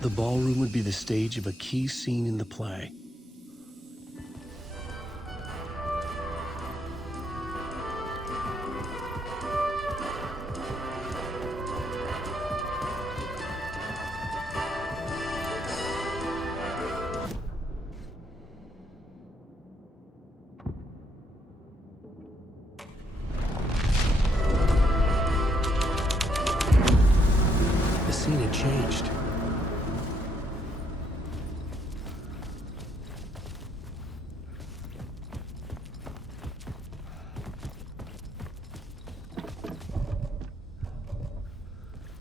The ballroom would be the stage of a key scene in the play. The scene had changed.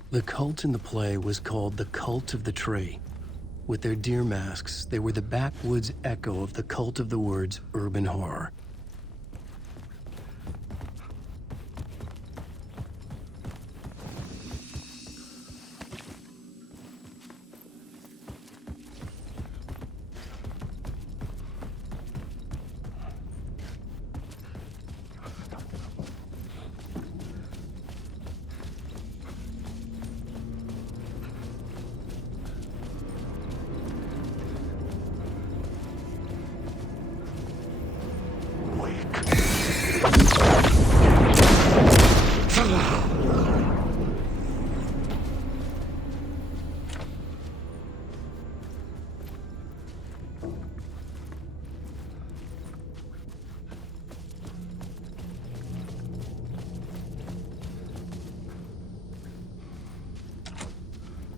The cult in the play was called the Cult of the Tree. With their deer masks, they were the backwoods echo of the cult of the word's urban horror.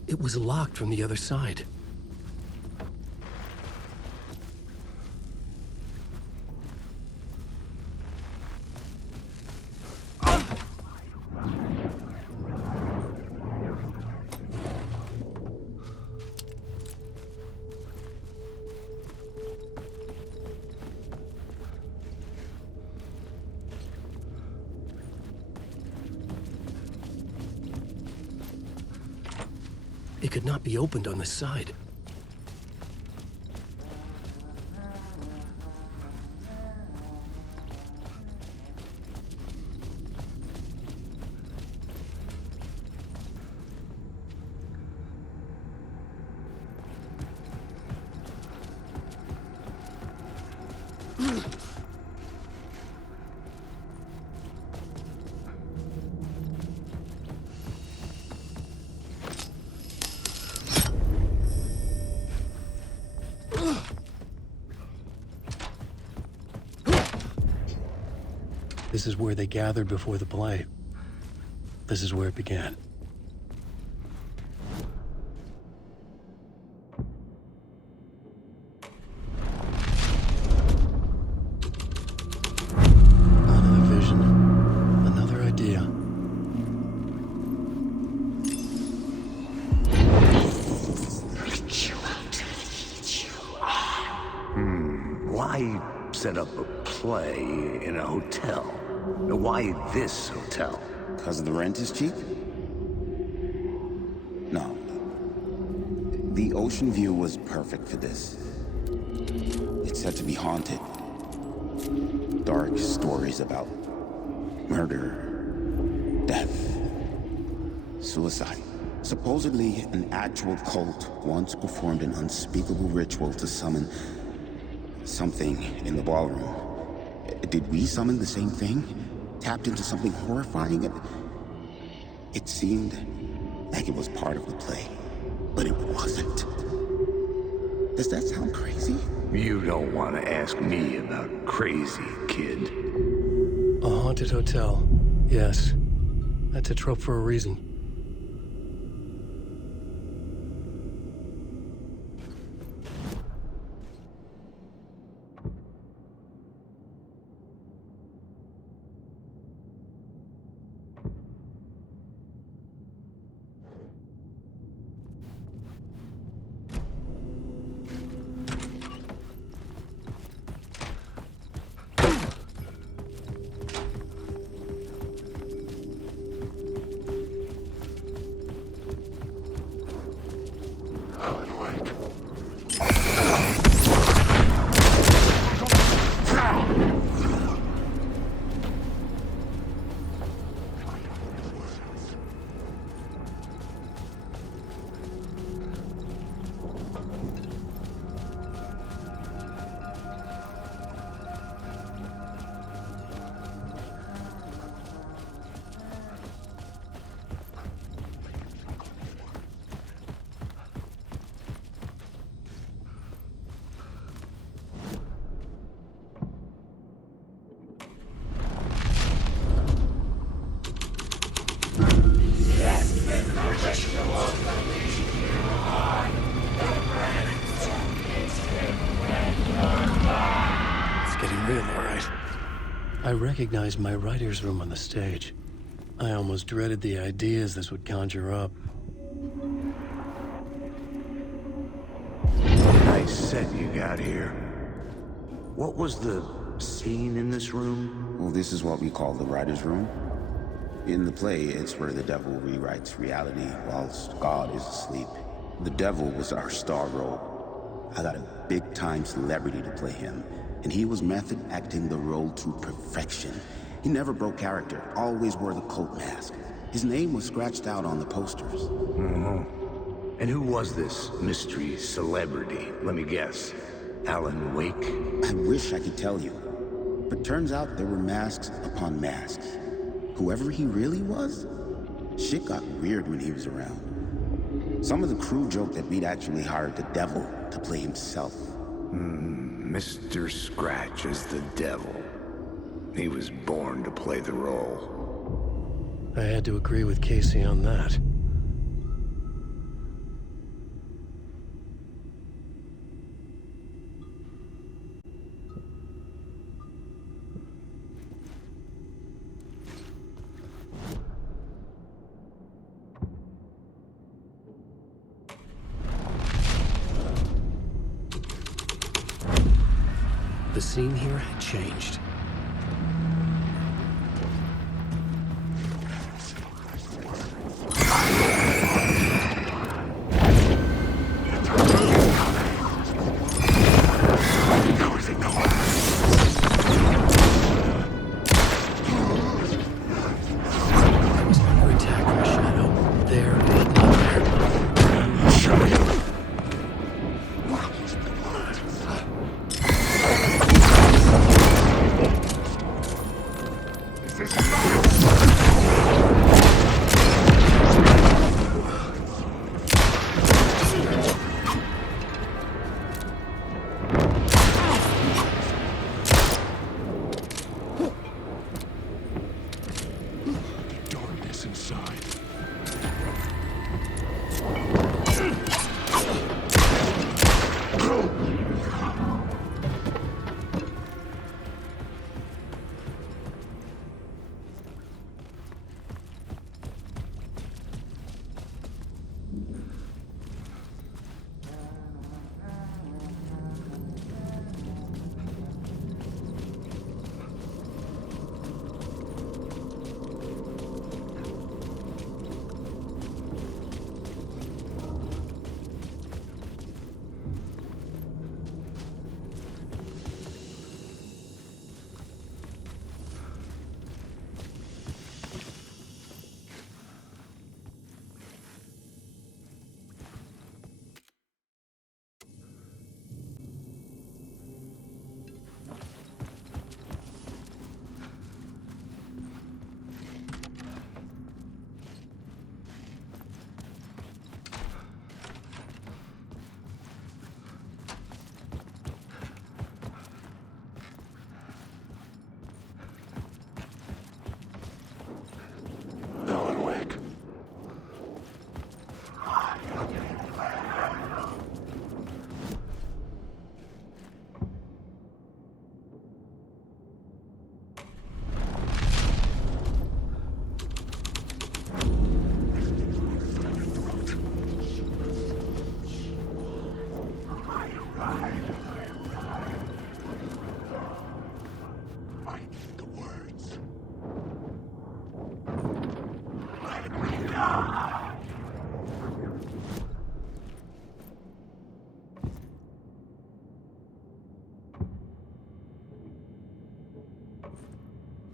It was locked from the other side. It could not be opened on the side. This is where they gathered before the play. This is where it began. Another vision. Another idea. Why set up a play in a hotel? Why this hotel? Because the rent is cheap? No. The ocean view was perfect for this. It's said to be haunted. Dark stories about murder, death, suicide. Supposedly, an actual cult once performed an unspeakable ritual to summon something in the ballroom. Did we summon the same thing? Tapped into something horrifying? It seemed like it was part of the play, but it wasn't. Does that sound crazy? You don't want to ask me about crazy, kid. A haunted hotel. Yes. That's a trope for a reason. I recognized my writer's room on the stage. I almost dreaded the ideas this would conjure up. Nice set you got here. What was the scene in this room? Well, this is what we call the writer's room. In the play, it's where the devil rewrites reality whilst God is asleep. The devil was our star role. I got a big-time celebrity to play him, and he was method acting the role to perfection. He never broke character, always wore the cult mask. His name was scratched out on the posters. And who was this mystery celebrity? Let me guess. Alan Wake? I wish I could tell you, but turns out there were masks upon masks. Whoever he really was, shit got weird when he was around. Some of the crew joked that we'd actually hired the devil to play himself. Mr. Scratch is the devil. He was born to play the role. I had to agree with Casey on that. The scene here had changed. I was under attack from a shadow. There, not there. Shut up.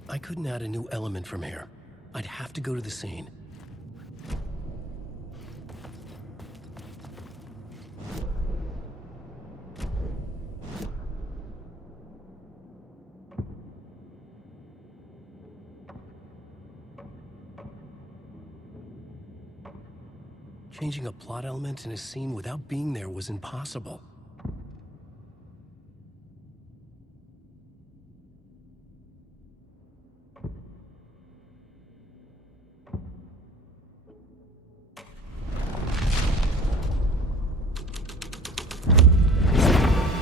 I couldn't add a new element from here. I'd have to go to the scene. Changing a plot element in a scene without being there was impossible.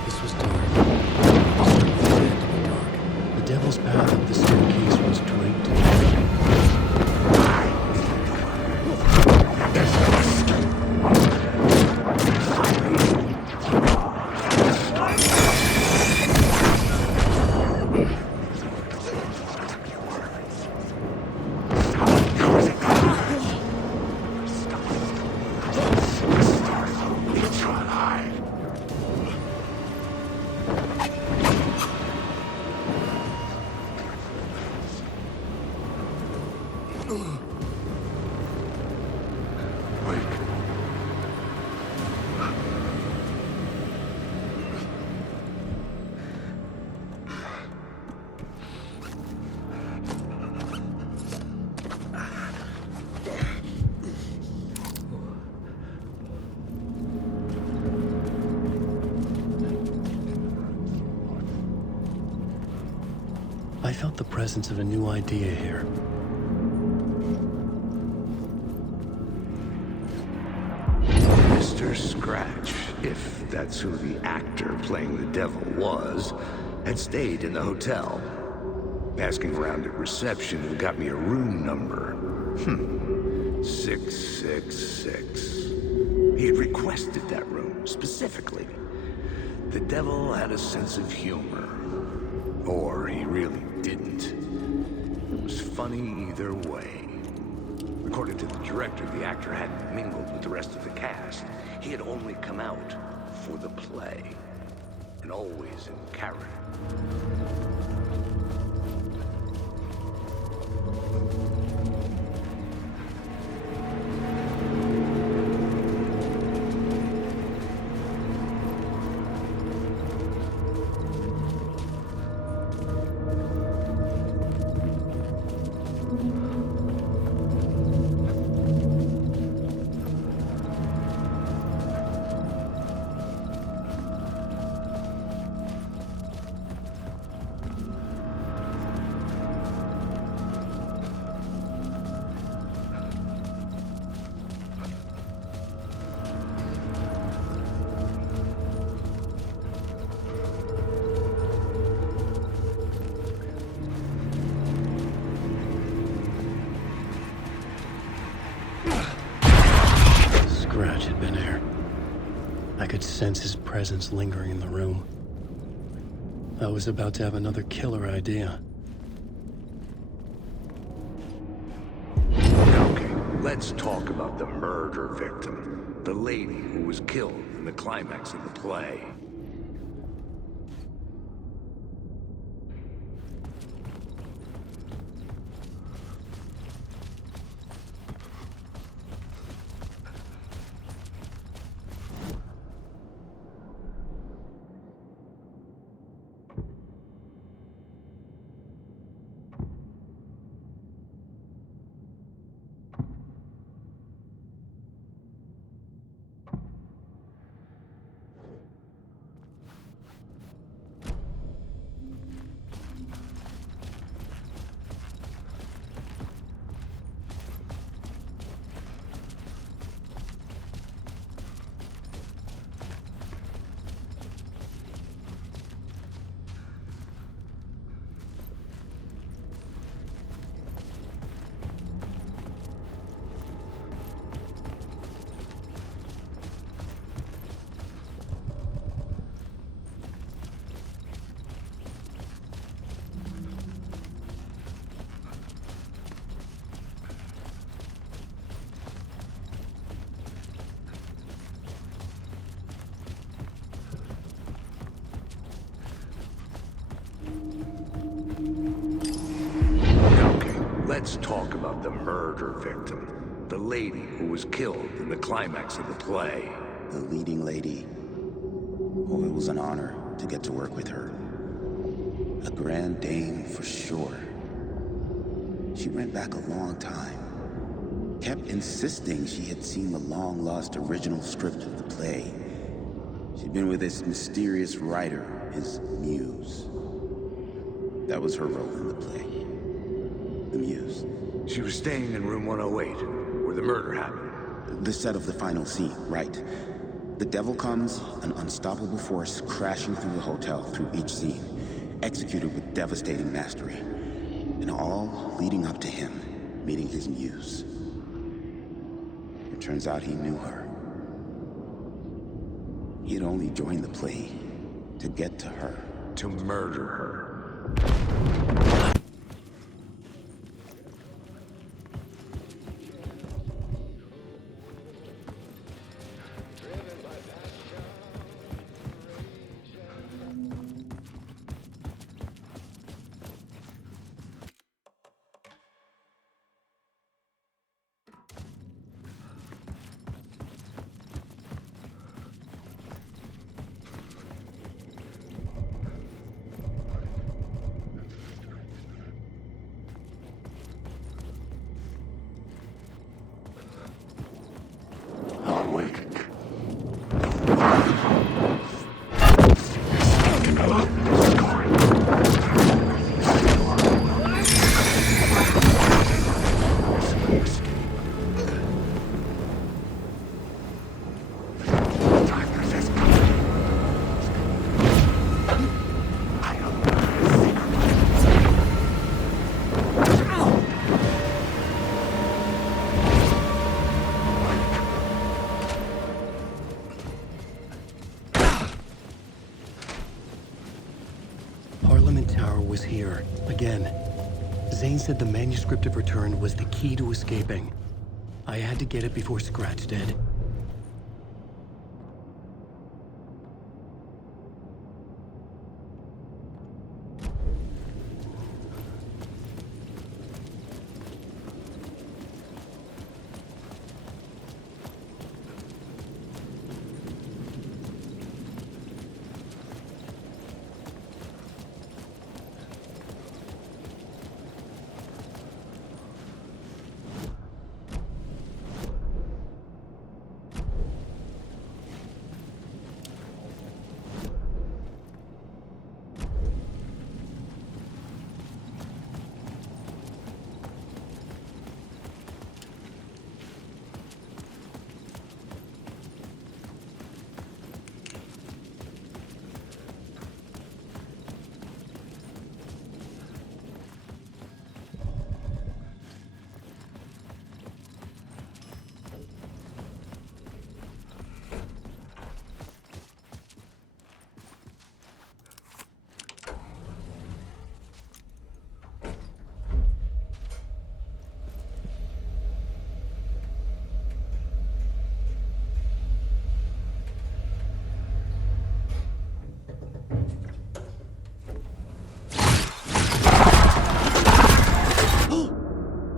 This was dark. It was starting to be dark. The devil's path up the I felt the presence of a new idea here. Mr. Scratch, if that's who the actor playing the devil was, had stayed in the hotel. Asking around at reception got me a room number. 666. He had requested that room, specifically. The devil had a sense of humor. Or he really didn't. It was funny either way. According to the director, the actor hadn't mingled with the rest of the cast. He had only come out for the play. And always in character. Scratch had been here. I could sense his presence lingering in the room. I was about to have another killer idea. Okay, let's talk about the murder victim. The lady who was killed in the climax of the play. Let's talk about the murder victim. The lady who was killed in the climax of the play. The leading lady. Oh, it was an honor to get to work with her. A grand dame for sure. She went back a long time. Kept insisting she had seen the long-lost original script of the play. She'd been with this mysterious writer, his muse. That was her role in the play. The muse. She was staying in room 108, where the murder happened. The set of the final scene, right. The devil comes, an unstoppable force crashing through the hotel through each scene, executed with devastating mastery. And all leading up to him meeting his muse. It turns out he knew her. He had only joined the play to get to her. To murder her. tower was here, again. Zane said the manuscript of return was the key to escaping. I had to get it before Scratch did.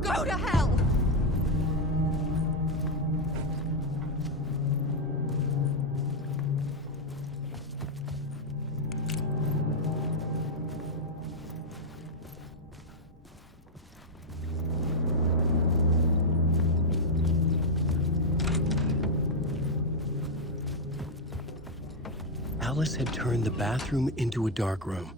Go to hell! Alice had turned the bathroom into a dark room.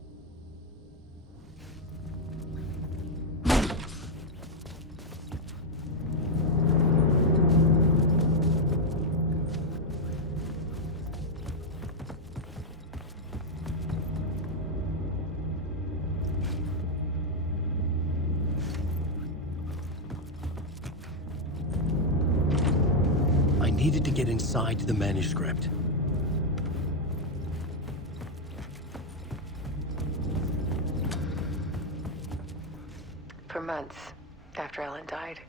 I needed to get inside the manuscript. For months after Ellen died,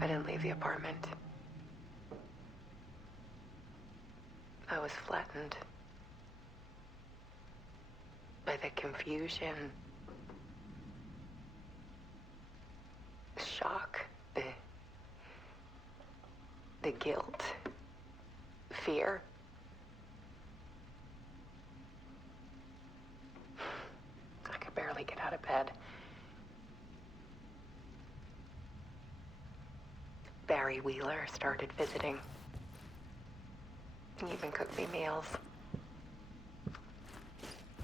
I didn't leave the apartment. I was flattened by the confusion, the shock, the guilt, fear. I could barely get out of bed. Barry Wheeler started visiting. He even cooked me meals.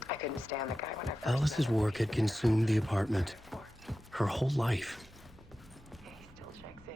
I couldn't stand the guy when I first Alice's met him. work had consumed the apartment. Her whole life. Yeah, he still checks in.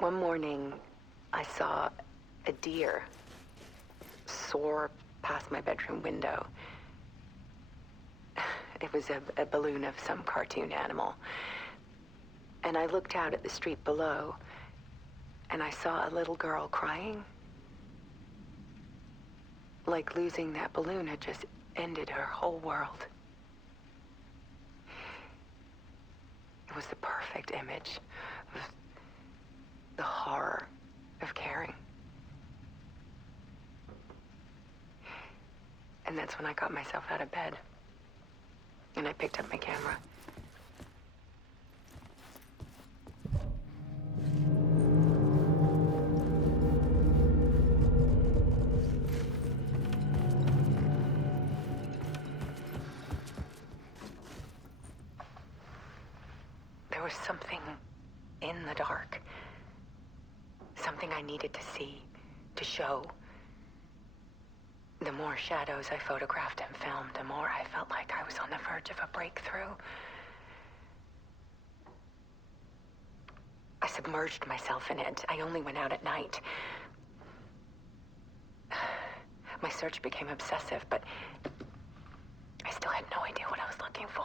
One morning, I saw a deer soar past my bedroom window. It was a balloon of some cartoon animal. And I looked out at the street below, and I saw a little girl crying. Like losing that balloon had just ended her whole world. It was the perfect image of the horror of caring. And that's when I got myself out of bed. And I picked up my camera. was something in the dark. Something I needed to see, to show. The more shadows I photographed and filmed, the more I felt like I was on the verge of a breakthrough. I submerged myself in it. I only went out at night. My search became obsessive, but I still had no idea what I was looking for.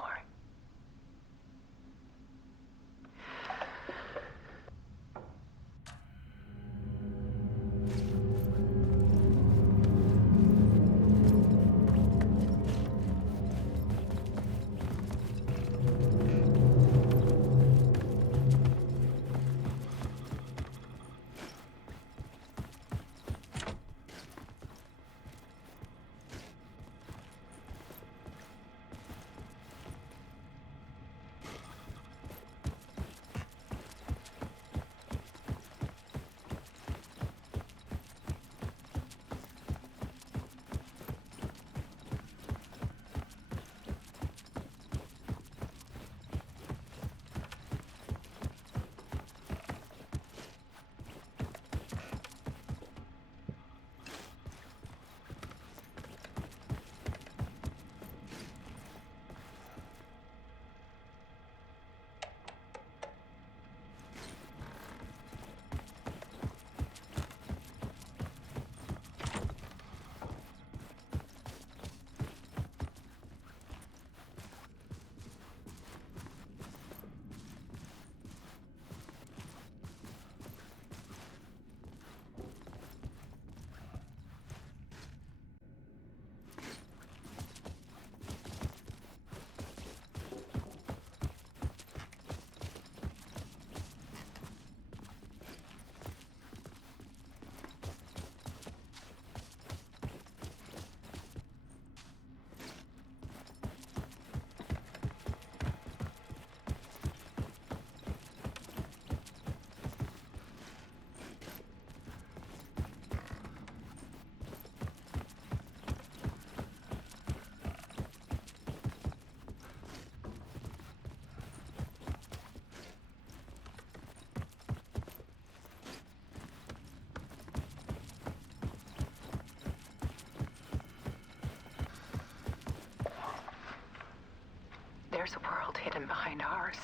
There's a world hidden behind ours.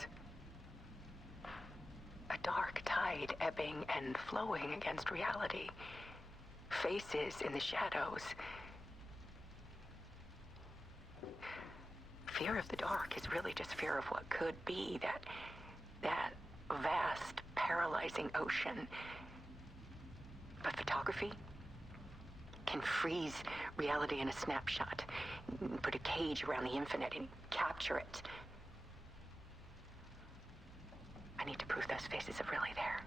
A dark tide ebbing and flowing against reality. Faces in the shadows. Fear of the dark is really just fear of what could be, that vast, paralyzing ocean. But photography can freeze reality in a snapshot. Put a cage around the infinite and capture it. I need to prove those faces are really there.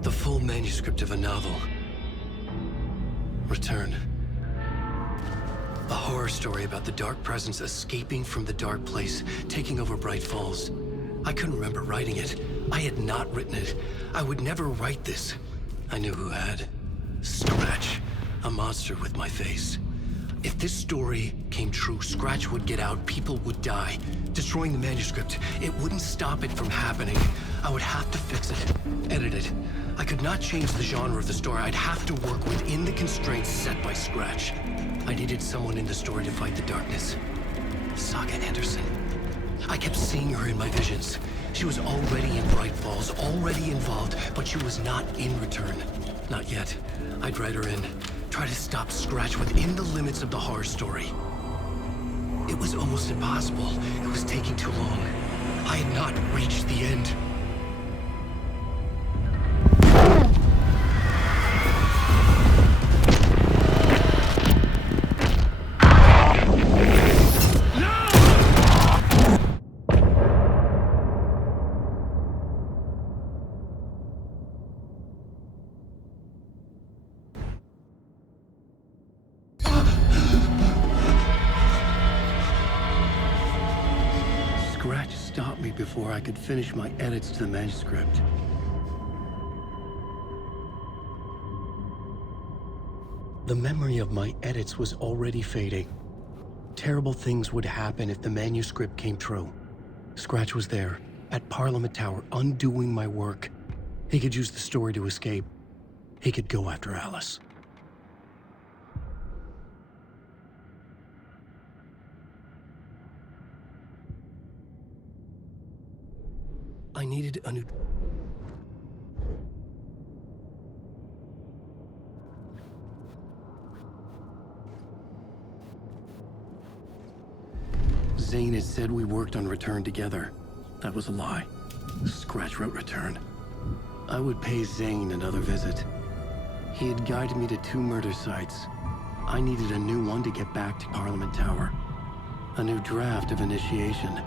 The full manuscript of a novel. Return. A horror story about the dark presence escaping from the dark place, taking over Bright Falls. I couldn't remember writing it. I had not written it. I would never write this. I knew who had. Scratch. A monster with my face. If this story came true, Scratch would get out, people would die. Destroying the manuscript, it wouldn't stop it from happening. I would have to fix it, edit it. I could not change the genre of the story. I'd have to work within the constraints set by Scratch. I needed someone in the story to fight the darkness. Saga Anderson. I kept seeing her in my visions. She was already in Bright Falls, already involved, but she was not in Return. Not yet. I'd write her in. try to stop Scratch within the limits of the horror story. It was almost impossible. It was taking too long. I had not reached the end. Scratch stopped me before I could finish my edits to the manuscript. The memory of my edits was already fading. Terrible things would happen if the manuscript came true. Scratch was there, at Parliament Tower, undoing my work. He could use the story to escape. He could go after Alice. I needed a new... Zane had said we worked on Return together. That was a lie. Scratch wrote Return. I would pay Zane another visit. He had guided me to 2 murder sites. I needed a new one to get back to Parliament Tower. A new draft of Initiation.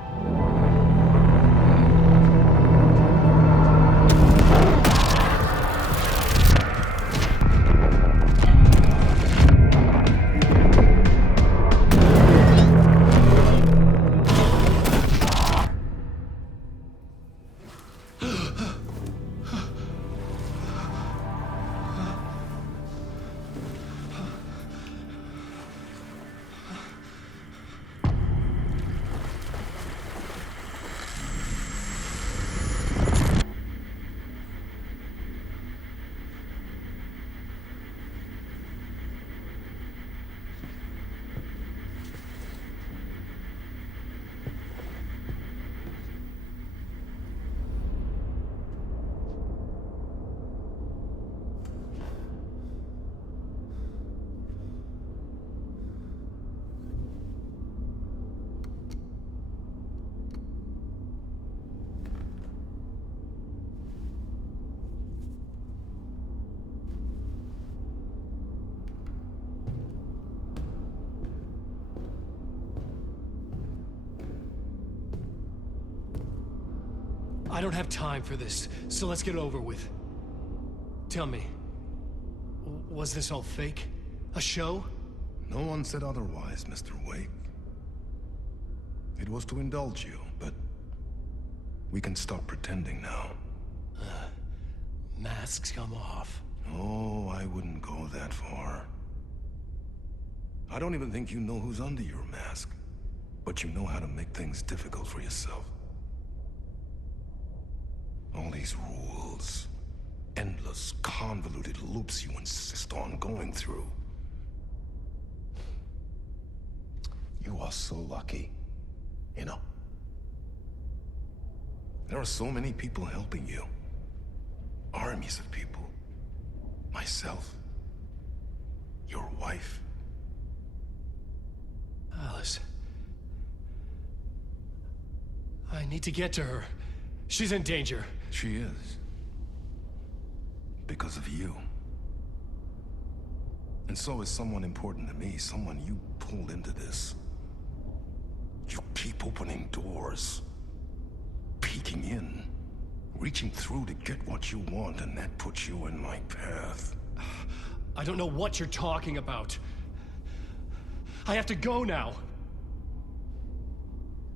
I don't have time for this, so let's get it over with. Tell me, was this all fake? A show? No one said otherwise, Mr. Wake. It was to indulge you, but we can stop pretending now. Masks come off. Oh, I wouldn't go that far. I don't even think you know who's under your mask, but you know how to make things difficult for yourself. All these rules, endless, convoluted loops you insist on going through. You are so lucky, you know. There are so many people helping you. Armies of people. Myself. Your wife. Alice. I need to get to her. She's in danger. She is. Because of you. And so is someone important to me, someone you pulled into this. You keep opening doors. Peeking in. Reaching through to get what you want, and that puts you in my path. I don't know what you're talking about. I have to go now.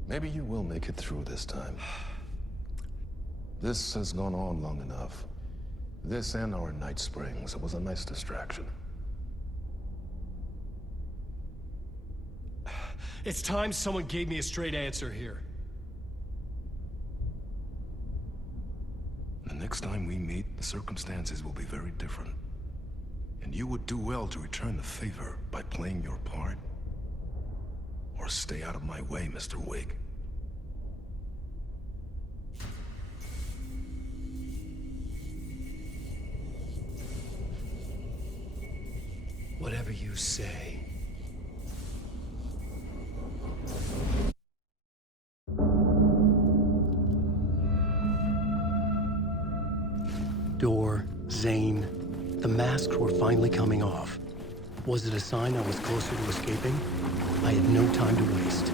Maybe you will make it through this time. This has gone on long enough. This and our Night Springs. It was a nice distraction. It's time someone gave me a straight answer here. The next time we meet, the circumstances will be very different. And you would do well to return the favor by playing your part. Or stay out of my way, Mr. Wake. Whatever you say. Door, Zane, the masks were finally coming off. Was it a sign I was closer to escaping? I had no time to waste.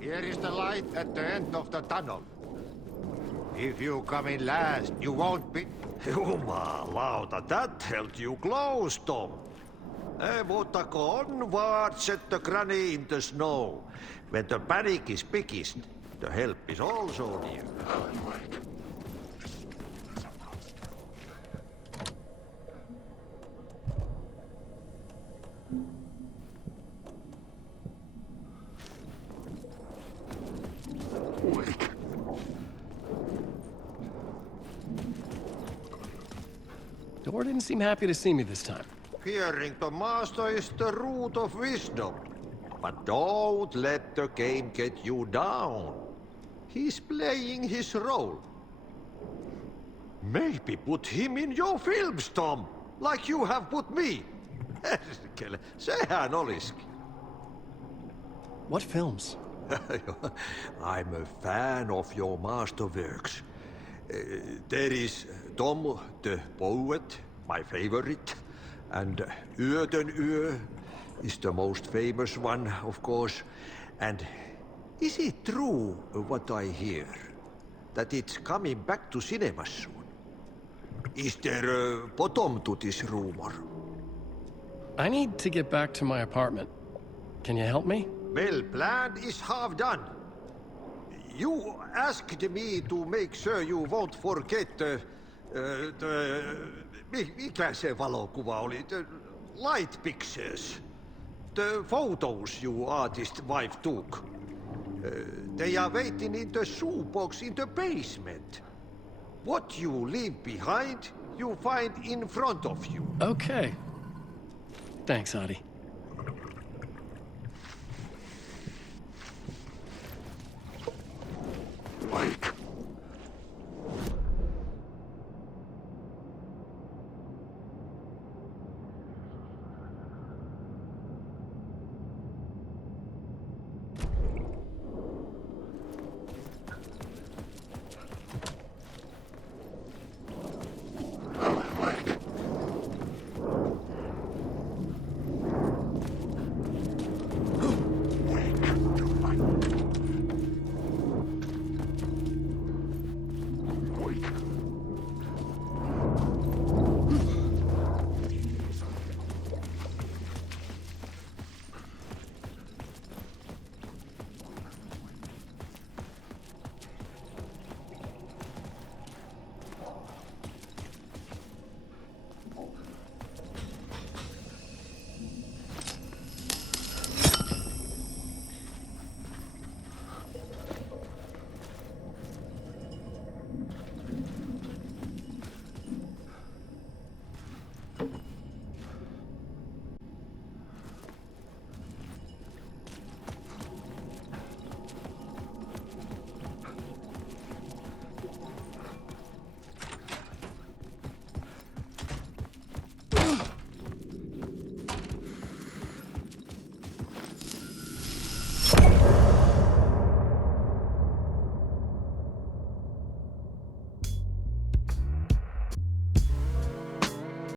Here is the light at the end of the tunnel. If you come in last, you won't be... Jumalauta, that held you close, Tom. Mutta onward, set the granny in the snow. When the panic is biggest, the help is also near. Door didn't seem happy to see me this time. Fearing the master is the root of wisdom. But don't let the game get you down. He's playing his role. Maybe put him in your films, Tom, like you have put me. Sehän olisikin. What films? I'm a fan of your masterworks. There is Tom the Poet, my favorite, and Yöden Yö is the most famous one, of course. And is it true what I hear, that it's coming back to cinemas soon? Is there a bottom to this rumor? I need to get back to my apartment. Can you help me? Well, plan is half done. You asked me to make sure you won't forget mikä se valokuva oli? The light pictures. The photos your artist wife took. They are waiting in the shoebox in the basement. What you leave behind, you find in front of you. Okay. Thanks, Adi.